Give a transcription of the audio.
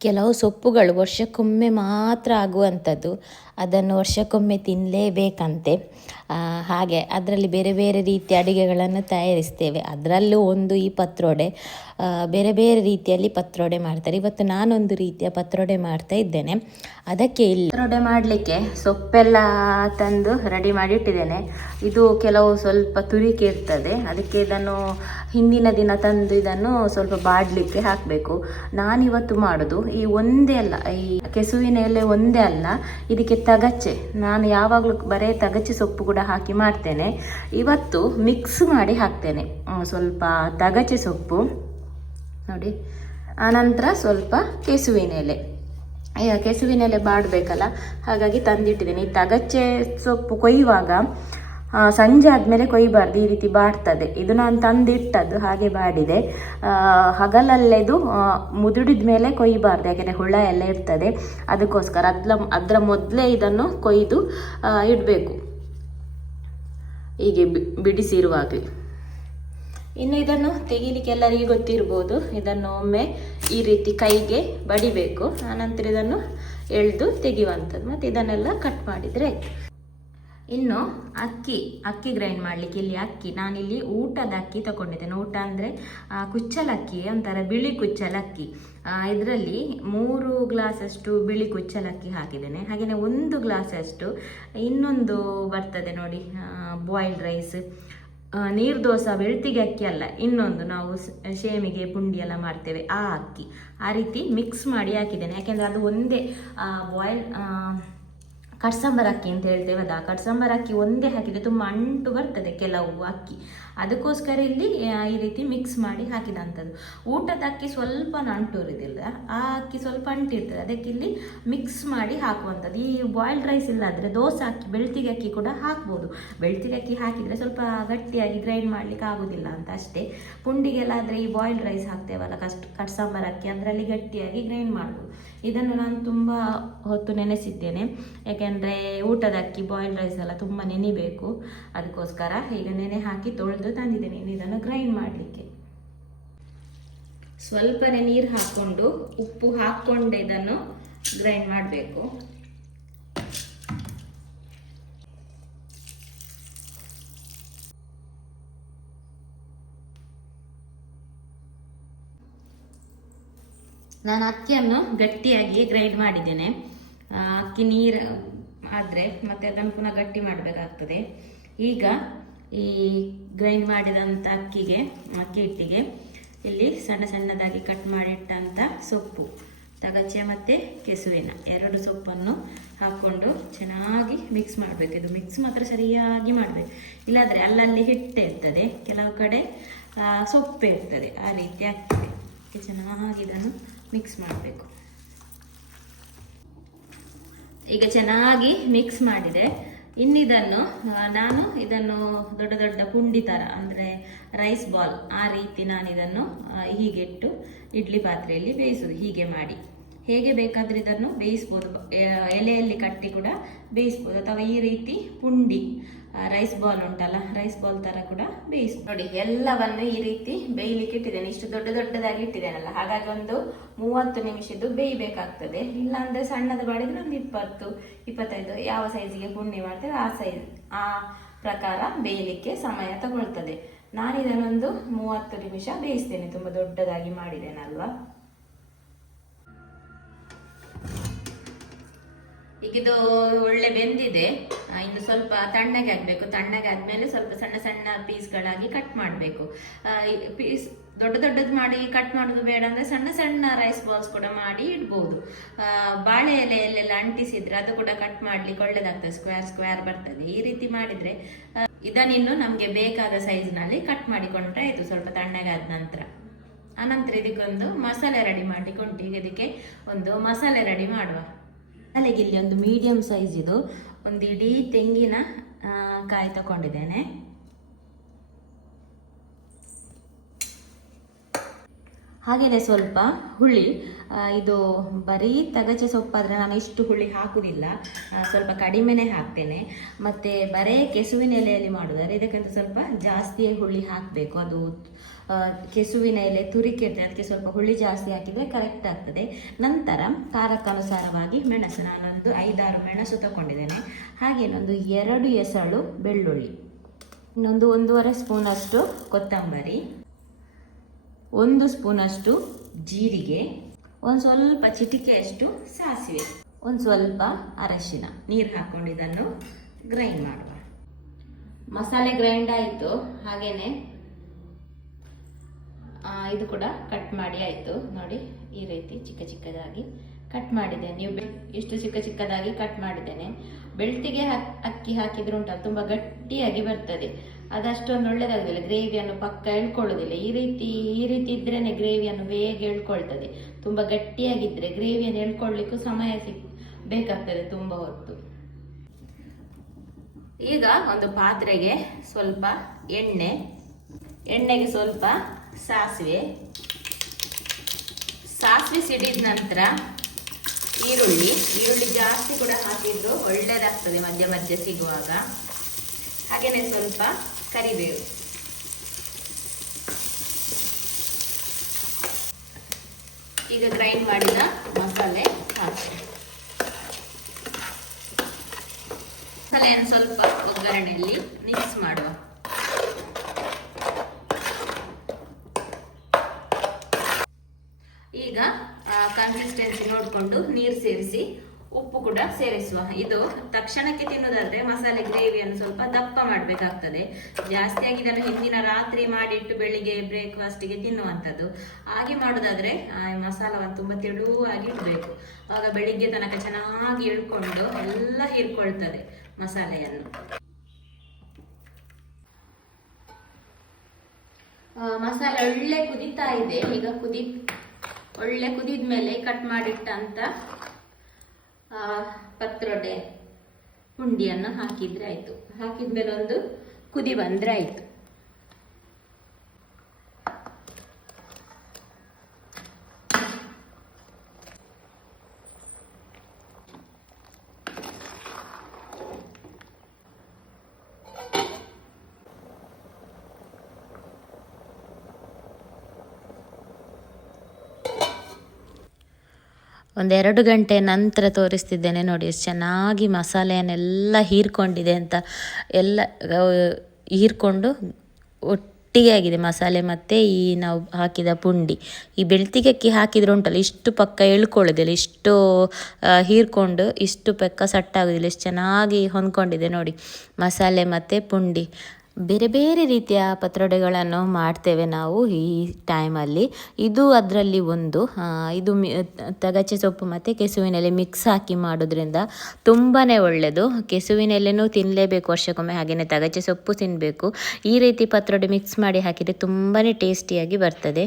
ಕೆಲವು ಸೊಪ್ಪುಗಳು ವರ್ಷಕ್ಕೊಮ್ಮೆ ಮಾತ್ರ ಆಗುವಂಥದ್ದು. ಅದನ್ನು ವರ್ಷಕ್ಕೊಮ್ಮೆ ತಿನ್ನಲೇಬೇಕಂತೆ ಹಾಗೆ, ಅದರಲ್ಲಿ ಬೇರೆ ಬೇರೆ ರೀತಿಯ ಅಡುಗೆಗಳನ್ನು ತಯಾರಿಸ್ತೇವೆ. ಅದರಲ್ಲೂ ಒಂದು ಈ ಪತ್ರೊಡೆ. ಬೇರೆ ಬೇರೆ ರೀತಿಯಲ್ಲಿ ಪತ್ರೊಡೆ ಮಾಡ್ತಾರೆ. ಇವತ್ತು ನಾನೊಂದು ರೀತಿಯ ಪತ್ರೊಡೆ ಮಾಡ್ತಾ ಇದ್ದೇನೆ. ಅದಕ್ಕೆ ಇಲ್ಲಿ ಪತ್ರೊಡೆ ಮಾಡಲಿಕ್ಕೆ ಸೊಪ್ಪೆಲ್ಲ ತಂದು ರೆಡಿ ಮಾಡಿ ಇಟ್ಟಿದ್ದೇನೆ ಇದು ಕೆಲವು ಸ್ವಲ್ಪ ತುರಿಕೆ ಇರ್ತದೆ. ಅದಕ್ಕೆ ಇದನ್ನು ಹಿಂದಿನ ದಿನ ತಂದು ಇದನ್ನು ಸ್ವಲ್ಪ ಬಾಡ್ಲಿಕ್ಕೆ ಹಾಕಬೇಕು. ನಾನಿವತ್ತು ಮಾಡೋದು ಈ ಒಂದೇ ಅಲ್ಲ, ಈ ಕೆಸುವಿನ ಎಲೆ ಒಂದೇ ಅಲ್ಲ. ಇದಕ್ಕೆ ತಗಚೆ. ನಾನು ಯಾವಾಗಲೂ ಬರೇ ತಗಚೆ ಸೊಪ್ಪು ಕೂಡ ಹಾಕಿ ಮಾಡ್ತೇನೆ. ಇವತ್ತು ಮಿಕ್ಸ್ ಮಾಡಿ ಹಾಕ್ತೇನೆ. ಸ್ವಲ್ಪ ತಗಚೆ ಸೊಪ್ಪು. ನೋಡಿ. ಆನಂತರ ಸ್ವಲ್ಪ ಕೆಸುವಿನ ಎಲೆ ಕೆಸುವಿನ ಎಲೆ ಬಾಡಬೇಕಲ್ಲ. ಹಾಗಾಗಿ ತಂದಿಟ್ಟಿದ್ದೀನಿ. ತಗಚ್ಚೆ ತಗಚೆ ಸೊಪ್ಪು ಕೊಯ್ಯುವಾಗ ಸಂಜೆ ಆದಮೇಲೆ ಕೊಯ್ಯಬಾರ್ದು. ಈ ರೀತಿ ಬಾಡ್ತದೆ. ಇದು ನಾನು ತಂದಿಟ್ಟದ್ದು, ಹಾಗೆ ಬಾಡಿದೆ. ಹಗಲಲ್ಲೇದು ಮುದುಡಿದ ಮೇಲೆ ಕೊಯ್ಯಬಾರ್ದು. ಯಾಕೆಂದರೆ ಹುಳ ಎಲ್ಲ ಇರ್ತದೆ. ಅದಕ್ಕೋಸ್ಕರ ಅದ್ರ ಅದರ ಮೊದಲೇ ಇದನ್ನು ಕೊಯ್ದು ಇಡಬೇಕು. ಹೀಗೆ ಬಿಡಿಸಿರುವಾಗಲೇ. ಇನ್ನು ಇದನ್ನು ತೆಗಿಲಿಕ್ಕೆ ಎಲ್ಲರಿಗೂ ಗೊತ್ತಿರ್ಬೋದು. ಇದನ್ನು ಒಮ್ಮೆ ಈ ರೀತಿ ಕೈಗೆ ಬಡಿಬೇಕು. ಆನಂತರ ಇದನ್ನು ಎಳೆದು ತೆಗೆಯುವಂಥದ್ದು. ಮತ್ತು ಇದನ್ನೆಲ್ಲ ಕಟ್ ಮಾಡಿದರೆ ಇನ್ನು ಅಕ್ಕಿ ಅಕ್ಕಿ ಗ್ರೈಂಡ್ ಮಾಡಲಿಕ್ಕೆ ಇಲ್ಲಿ ಅಕ್ಕಿ. ನಾನಿಲ್ಲಿ ಊಟದ ಅಕ್ಕಿ ತಗೊಂಡಿದ್ದೇನೆ. ಊಟ ಅಂದರೆ ಕುಚ್ಚಲಕ್ಕಿ, ಒಂಥರ ಬಿಳಿ ಕುಚ್ಚಲಕ್ಕಿ. ಇದರಲ್ಲಿ ಮೂರು ಗ್ಲಾಸಷ್ಟು ಬಿಳಿ ಕುಚ್ಚಲಕ್ಕಿ ಹಾಕಿದ್ದೇನೆ. ಹಾಗೆಯೇ ಒಂದು ಗ್ಲಾಸಷ್ಟು ಇನ್ನೊಂದು ಬರ್ತದೆ ನೋಡಿ ಬಾಯ್ಲ್ಡ್ ರೈಸ್ ನೀರು ದೋಸೆ ಬೆಳ್ತಿಗೆ ಅಕ್ಕಿ ಅಲ್ಲ, ಇನ್ನೊಂದು ನಾವು ಶೇಮಿಗೆ ಪುಂಡಿ ಎಲ್ಲ ಮಾಡ್ತೇವೆ, ಆ ಅಕ್ಕಿ. ಆ ರೀತಿ ಮಿಕ್ಸ್ ಮಾಡಿ ಹಾಕಿದ್ದೇನೆ. ಯಾಕೆಂದರೆ ಅದು ಒಂದೇ ಬಾಯ್ಲ್ ಕಟ್ಸಂಬರ್ ಅಕ್ಕಿ ಅಂತ ಹೇಳ್ತೇವೆ ಅದಾ. ಕಟ್ಸಂಬರ್ ಅಕ್ಕಿ ಒಂದೇ ಹಾಕಿದರೆ ತುಂಬ ಅಂಟು ಬರ್ತದೆ ಕೆಲವು ಅಕ್ಕಿ. ಅದಕ್ಕೋಸ್ಕರ ಇಲ್ಲಿ ಈ ರೀತಿ ಮಿಕ್ಸ್ ಮಾಡಿ ಹಾಕಿದಂಥದ್ದು ಊಟದ ಅಕ್ಕಿ ಸ್ವಲ್ಪ ಅಂಟು ಇರೋದಿಲ್ಲ ಆ ಅಕ್ಕಿ ಸ್ವಲ್ಪ ಅಂಟಿರ್ತದೆ. ಅದಕ್ಕೆ ಇಲ್ಲಿ ಮಿಕ್ಸ್ ಮಾಡಿ ಹಾಕುವಂಥದ್ದು ಈ ಬಾಯ್ಲ್ಡ್ ರೈಸ್ ಇಲ್ಲಾದರೆ ದೋಸೆ ಅಕ್ಕಿ, ಬೆಳ್ತಿಗೆ ಅಕ್ಕಿ ಕೂಡ ಹಾಕ್ಬೋದು. ಬೆಳ್ತಿಗೆ ಅಕ್ಕಿ ಹಾಕಿದರೆ ಸ್ವಲ್ಪ ಗಟ್ಟಿಯಾಗಿ ಗ್ರೈಂಡ್ ಮಾಡಲಿಕ್ಕೆ ಆಗೋದಿಲ್ಲ ಅಂತ ಅಷ್ಟೇ. ಪುಂಡಿಗೆಲ್ಲ ಆದರೆ ಈ ಬಾಯ್ಲ್ಡ್ ರೈಸ್ ಹಾಕ್ತೇವಲ್ಲ ಕಷ್ಟ ಕಟ್ ಸಾಂಬಾರ್ ಅಕ್ಕಿ ಅದರಲ್ಲಿ ಗಟ್ಟಿಯಾಗಿ ಗ್ರೈಂಡ್ ಮಾಡ್ಬೋದು. ಇದನ್ನು ನಾನು ತುಂಬ ಹೊತ್ತು ನೆನೆಸಿದ್ದೇನೆ. ಯಾಕೆಂದರೆ ಊಟದ ಅಕ್ಕಿ ಬಾಯ್ಲ್ಡ್ ರೈಸ್ ಎಲ್ಲ ತುಂಬ ನೆನಿಬೇಕು. ಅದಕ್ಕೋಸ್ಕರ ಈಗ ನೆನೆ ಹಾಕಿ ತೊಳೆದು ತಂದಿದ್ದೇನೆ. ಇದನ್ನು ಗ್ರೈಂಡ್ ಮಾಡಲಿಕ್ಕೆ. ಸ್ವಲ್ಪನೇ ನೀರು ಹಾಕ್ಕೊಂಡು ಉಪ್ಪು ಹಾಕ್ಕೊಂಡು ಇದನ್ನು ಗ್ರೈಂಡ್ ಮಾಡಬೇಕು. ನಾನು ಅಕ್ಕಿಯನ್ನು ಗಟ್ಟಿಯಾಗಿ ಗ್ರೈಂಡ್ ಮಾಡಿದ್ದೇನೆ. ಅಕ್ಕಿ ನೀರು ಆದರೆ ಮತ್ತೆ ಅದನ್ನು ಪುನಃ ಗಟ್ಟಿ ಮಾಡಬೇಕಾಗ್ತದೆ. ಈಗ ಈ ಗ್ರೈಂಡ್ ಮಾಡಿದಂಥ ಅಕ್ಕಿಗೆ, ಅಕ್ಕಿ ಹಿಟ್ಟಿಗೆ ಇಲ್ಲಿ ಸಣ್ಣ ಸಣ್ಣದಾಗಿ ಕಟ್ ಮಾಡಿಟ್ಟಂಥ ಸೊಪ್ಪು ತಗಚೆ ಮತ್ತು ಕೆಸುವಿನ ಎರಡು ಸೊಪ್ಪನ್ನು ಹಾಕ್ಕೊಂಡು ಚೆನ್ನಾಗಿ ಮಿಕ್ಸ್ ಮಾಡಬೇಕು. ಇದು ಮಿಕ್ಸ್ ಮಾತ್ರ ಸರಿಯಾಗಿ ಮಾಡಬೇಕು. ಇಲ್ಲಾಂದರೆ ಅಲ್ಲಲ್ಲಿ ಹಿಟ್ಟೆ ಇರ್ತದೆ, ಕೆಲವು ಕಡೆ ಸೊಪ್ಪೆ ಇರ್ತದೆ. ಆ ರೀತಿ ಆಗ್ತದೆ ಚೆನ್ನಾಗಿ ಇದನ್ನು ಮಿಕ್ಸ್ ಮಾಡಬೇಕು. ಈಗ ಚೆನ್ನಾಗಿ ಮಿಕ್ಸ್ ಮಾಡಿದೆ. ಇನ್ನಿದನ್ನು ನಾನು ಇದನ್ನು ದೊಡ್ಡ ದೊಡ್ಡ ಪುಂಡಿ ಥರ ಅಂದರೆ ರೈಸ್ ಬಾಲ್ ಆ ರೀತಿ ನಾನು ಇದನ್ನು ಹೀಗಿಟ್ಟು, ಇಡ್ಲಿ ಪಾತ್ರೆಯಲ್ಲಿ ಬೇಯಿಸೋದು. ಹೀಗೆ ಮಾಡಿ. ಹೇಗೆ ಬೇಕಾದರೆ ಇದನ್ನು ಬೇಯಿಸ್ಬೋದು. ಎಲೆಯಲ್ಲಿ ಕಟ್ಟಿ ಕೂಡ ಬೇಯಿಸ್ಬೋದು. ಅಥವಾ ಈ ರೀತಿ ಪುಂಡಿ ರೈಸ್ ಬಾಲ್ ಉಂಟಲ್ಲ ರೈಸ್ ಬಾಲ್ ಥರ ಕೂಡ ಬೇಯಿಸ್ ನೋಡಿ, ಎಲ್ಲವನ್ನು ಈ ರೀತಿ ಬೇಯಲಿಕ್ಕೆ ಇಟ್ಟಿದ್ದೇನೆ. ಇಷ್ಟು ದೊಡ್ಡ ದೊಡ್ಡದಾಗಿ ಇಟ್ಟಿದ್ದೇನಲ್ಲ. ಹಾಗಾಗಿ ಒಂದು ಮೂವತ್ತು ನಿಮಿಷದ್ದು ಬೇಯಬೇಕಾಗ್ತದೆ. ಇಲ್ಲಾಂದ್ರೆ ಸಣ್ಣದು ಮಾಡಿದ್ರೆ ಒಂದು ಇಪ್ಪತ್ತು, ಇಪ್ಪತ್ತೈದು ಯಾವ ಸೈಜಿಗೆ ಪುಂಡಿ ಮಾಡ್ತೇವೆ, ಆ ಸೈಜ್ ಆ ಪ್ರಕಾರ ಬೇಯಲಿಕ್ಕೆ ಸಮಯ ತಗೊಳ್ತದೆ. ನಾನು ಇದನ್ನೊಂದು ಮೂವತ್ತು ನಿಮಿಷ ಬೇಯಿಸ್ತೇನೆ. ತುಂಬ ದೊಡ್ಡದಾಗಿ ಮಾಡಿದ್ದೇನಲ್ವಾ? ಈಗ ಇದು ಒಳ್ಳೆ ಬೆಂದಿದೆ. ಇನ್ನು ಸ್ವಲ್ಪ ತಣ್ಣಗೆ ಆಗಬೇಕು. ತಣ್ಣಗೆ ಆದ್ಮೇಲೆ ಸ್ವಲ್ಪ ಸಣ್ಣ ಸಣ್ಣ ಪೀಸ್ಗಳಾಗಿ ಕಟ್ ಮಾಡಬೇಕು. ಪೀಸ್ ದೊಡ್ಡ ದೊಡ್ಡದು ಮಾಡಿ ಕಟ್ ಮಾಡೋದು ಬೇಡ ಅಂದ್ರೆ ಸಣ್ಣ ಸಣ್ಣ ರೈಸ್ ಬಾಲ್ಸ್ ಕೂಡ ಮಾಡಿ ಇಡ್ಬೋದು. ಬಾಳೆ ಎಲೆಯಲ್ಲೆಲ್ಲ ಅಂಟಿಸಿದ್ರೆ ಅದು ಕೂಡ ಕಟ್ ಮಾಡ್ಲಿಕ್ಕೆ ಒಳ್ಳೇದಾಗ್ತದೆ. ಸ್ಕ್ವೇರ್ ಸ್ಕ್ವೇರ್ ಬರ್ತದೆ. ಈ ರೀತಿ ಮಾಡಿದ್ರೆ ಇದನ್ನಿನ್ನು ನಮಗೆ ಬೇಕಾದ ಸೈಜ್ನಲ್ಲಿ ಕಟ್ ಮಾಡಿಕೊಂಡ್ರೆ ಆಯಿತು ಸ್ವಲ್ಪ ತಣ್ಣಗಾದ ನಂತರ. ಆನಂತರ ಇದಕ್ಕೊಂದು ಮಸಾಲೆ ರೆಡಿ ಮಾಡ್ಲಿಕ್ಕೆ ಈಗ ಇದಕ್ಕೆ ಒಂದು ಮಸಾಲೆ ರೆಡಿ ಮಾಡುವ. ಮಸಾಲೆಗೆ ಇಲ್ಲಿ ಒಂದು ಮೀಡಿಯಂ ಸೈಜ್ ಇದು. ಒಂದು ಇಡೀ ತೆಂಗಿನ ಕಾಯಿ ತಗೊಂಡಿದ್ದೇನೆ. ಹಾಗೆಯೇ ಸ್ವಲ್ಪ ಹುಳಿ ಇದು ಬರೀ ತಗಚೆ ಸೊಪ್ಪಾದರೆ ನಾನು ಇಷ್ಟು ಹುಳಿ ಹಾಕುವುದಿಲ್ಲ. ಸ್ವಲ್ಪ ಕಡಿಮೆನೇ ಹಾಕ್ತೇನೆ. ಮತ್ತು ಬರೇ ಕೆಸುವಿನ ಎಲೆಯಲ್ಲಿ ಮಾಡೋದಾದ್ರೆ ಇದಕ್ಕಿಂತ ಸ್ವಲ್ಪ ಜಾಸ್ತಿಯೇ ಹುಳಿ ಹಾಕಬೇಕು. ಅದು ಕೆಸುವಿನ ಎಲೆ ತುರಿಕಿರ್ತದೆ. ಅದಕ್ಕೆ ಸ್ವಲ್ಪ ಹುಳಿ ಜಾಸ್ತಿ ಹಾಕಿದರೆ ಕರೆಕ್ಟ್ ಆಗ್ತದೆ. ನಂತರ ಖಾರಕ್ಕನುಸಾರವಾಗಿ ಮೆಣಸು. ನಾನೊಂದು ಐದಾರು ಮೆಣಸು ತಗೊಂಡಿದ್ದೇನೆ ಹಾಗೇನೊಂದು ಎರಡು ಎಸಳು ಬೆಳ್ಳುಳ್ಳಿ. ಇನ್ನೊಂದು ಒಂದೂವರೆ ಸ್ಪೂನಷ್ಟು ಕೊತ್ತಂಬರಿ. ಒಂದು ಸ್ಪೂನಷ್ಟು ಜೀರಿಗೆ ಒಂದು ಸ್ವಲ್ಪ ಚಿಟಿಕೆಯಷ್ಟು ಸಾಸಿವೆ ಒಂದು ಸ್ವಲ್ಪ ಅರಶಿನ. ನೀರು ಹಾಕ್ಕೊಂಡು ಇದನ್ನು ಗ್ರೈಂಡ್ ಮಾಡುವ. ಮಸಾಲೆ ಗ್ರೈಂಡ್ ಆಯಿತು ಹಾಗೇನೆ ಆ, ಇದು ಕೂಡ ಕಟ್ ಮಾಡಿ ಆಯಿತು. ನೋಡಿ ಈ ರೀತಿ ಚಿಕ್ಕ ಚಿಕ್ಕದಾಗಿ ಕಟ್ ಮಾಡಿದೆ. ನೀವು ಇಷ್ಟು ಚಿಕ್ಕ ಚಿಕ್ಕದಾಗಿ ಕಟ್ ಮಾಡಿದ್ದೇನೆ. ಬೆಳ್ತಿಗೆ ಅಕ್ಕಿ ಹಾಕಿದ್ರು ಉಂಟಲ್ಲ ತುಂಬ ಗಟ್ಟಿಯಾಗಿ ಬರ್ತದೆ. ಅದಷ್ಟೊಂದು ಒಳ್ಳೇದಾಗೋದಿಲ್ಲ. ಗ್ರೇವಿಯನ್ನು ಪಕ್ಕ ಎಳ್ಕೊಳ್ಳೋದಿಲ್ಲ ಈ ರೀತಿ ಈ ರೀತಿ ಇದ್ರೇನೆ ಗ್ರೇವಿಯನ್ನು ಬೇಗ ಎಳ್ಕೊಳ್ತದೆ ತುಂಬ ಗಟ್ಟಿಯಾಗಿದ್ರೆ ಗ್ರೇವಿಯನ್ನು ಎಳ್ಕೊಳ್ಳಿಕ್ಕೂ ಸಮಯ ಸಿಕ್, ಬೇಕಾಗ್ತದೆ ತುಂಬ ಹೊತ್ತು. ಈಗ ಒಂದು ಪಾತ್ರೆಗೆ ಸ್ವಲ್ಪ ಎಣ್ಣೆ, ಎಣ್ಣೆಗೆ ಸ್ವಲ್ಪ ಸಾಸಿವೆ. ಸಾಸಿವೆ ಸಿಡಿದ ನಂತರ ಈರುಳ್ಳಿ ಈರುಳ್ಳಿ ಜಾಸ್ತಿ ಕೂಡ ಹಾಕಿದ್ರು ಒಳ್ಳೆಯದಾಗ್ತದೆ ಮಧ್ಯ ಮಧ್ಯ ಸಿಗುವಾಗ. ಹಾಗೆಯೇ ಸ್ವಲ್ಪ ಕರಿಬೇವು. ಈಗ ಗ್ರೈಂಡ್ ಮಾಡಿದ ಮಸಾಲೆ ಹಾಕಿ ಮಸಾಲೆಯನ್ನು ಸ್ವಲ್ಪ ಒಗ್ಗರಣೆಯಲ್ಲಿ ಮಿಕ್ಸ್ ಮಾಡುವ. ಈಗ ಕನ್ಸಿಸ್ಟೆನ್ಸಿ ನೋಡಿಕೊಂಡು ನೀರು ಸೇರಿಸಿ ಉಪ್ಪು ಕೂಡ ಸೇರಿಸುವ. ಇದು ತಕ್ಷಣಕ್ಕೆ ತಿನ್ನುವುದಾದ್ರೆ ಮಸಾಲೆ ಗ್ರೇವಿಯನ್ನು ಸ್ವಲ್ಪ ದಪ್ಪ ಮಾಡಬೇಕಾಗ್ತದೆ. ಜಾಸ್ತಿಯಾಗಿ ಇದನ್ನು ಹಿಂದಿನ ರಾತ್ರಿ ಮಾಡಿಟ್ಟು ಬೆಳಿಗ್ಗೆ ಬ್ರೇಕ್ಫಾಸ್ಟಿಗೆ ತಿನ್ನುವಂಥದ್ದು. ಹಾಗೆ ಮಾಡೋದಾದ್ರೆ ಮಸಾಲವನ್ನು ತುಂಬ ತೆಳುವಾಗಿ ಇಡಬೇಕು. ಆಗ ಬೆಳಿಗ್ಗೆ ತನಕ ಚೆನ್ನಾಗಿ ಇಳ್ಕೊಂಡು ಎಲ್ಲ ಹೀರ್ಕೊಳ್ತದೆ ಮಸಾಲೆಯನ್ನು. ಮಸಾಲೆ ಒಳ್ಳೆ ಕುದೀತಾ ಇದೆ. ಈಗ ಕುದಿ, ಒಳ್ಳೆ ಕುದಿದ ಮೇಲೆ ಕಟ್ ಮಾಡಿಟ್ಟಂತ ಪತ್ರೊಡೆ ಹುಂಡಿಯನ್ನು ಹಾಕಿದ್ರೆ ಆಯಿತು ಹಾಕಿದ್ಮೇಲೆ ಒಂದು ಕುದಿ ಬಂದರೆ ಆಯ್ತು ಒಂದೆರಡು ಗಂಟೆ ನಂತರ ತೋರಿಸ್ತಿದ್ದೇನೆ ನೋಡಿ, ಎಷ್ಟು ಚೆನ್ನಾಗಿ ಮಸಾಲೆಯನ್ನೆಲ್ಲ ಹೀರ್ಕೊಂಡಿದೆ ಅಂತ. ಎಲ್ಲ ಹೀರ್ಕೊಂಡು ಒಟ್ಟಿಗೆ ಆಗಿದೆ ಮಸಾಲೆ ಮತ್ತು ಈ ನಾವು ಹಾಕಿದ ಪುಂಡಿ. ಈ ಬೆಳ್ತಿಗೆ ಅಕ್ಕಿ ಹಾಕಿದ್ರೆ ಉಂಟಲ್ಲ, ಇಷ್ಟು ಪಕ್ಕ ಎಳ್ಕೊಳ್ಳೋದಿಲ್ಲ, ಇಷ್ಟು ಹೀರ್ಕೊಂಡು ಇಷ್ಟು ಪಕ್ಕ ಸಟ್ಟಾಗೋದಿಲ್ಲ, ಎಷ್ಟು ಚೆನ್ನಾಗಿ ಹೊಂದ್ಕೊಂಡಿದೆ ನೋಡಿ ಮಸಾಲೆ ಮತ್ತು ಪುಂಡಿ. ಬೇರೆ ಬೇರೆ ರೀತಿಯ ಪತ್ರೊಡೆಗಳನ್ನು ಮಾಡ್ತೇವೆ ನಾವು ಈ ಟೈಮಲ್ಲಿ. ಇದು ಅದರಲ್ಲಿ ಒಂದು ಇದು ತಗಚೆ ಸೊಪ್ಪು ಮತ್ತು ಕೆಸುವಿನೆಲೆ ಮಿಕ್ಸ್ ಹಾಕಿ ಮಾಡೋದ್ರಿಂದ ತುಂಬಾ ಒಳ್ಳೆಯದು ಕೆಸುವಿನೆಲೆನೂ ತಿನ್ನಲೇಬೇಕು ವರ್ಷಕ್ಕೊಮ್ಮೆ ಹಾಗೆಯೇ ತಗಚೆ ಸೊಪ್ಪು ತಿನ್ನಬೇಕು ಈ ರೀತಿ ಪತ್ರೊಡೆ ಮಿಕ್ಸ್ ಮಾಡಿ ಹಾಕಿದರೆ ತುಂಬಾ ಟೇಸ್ಟಿಯಾಗಿ ಬರ್ತದೆ.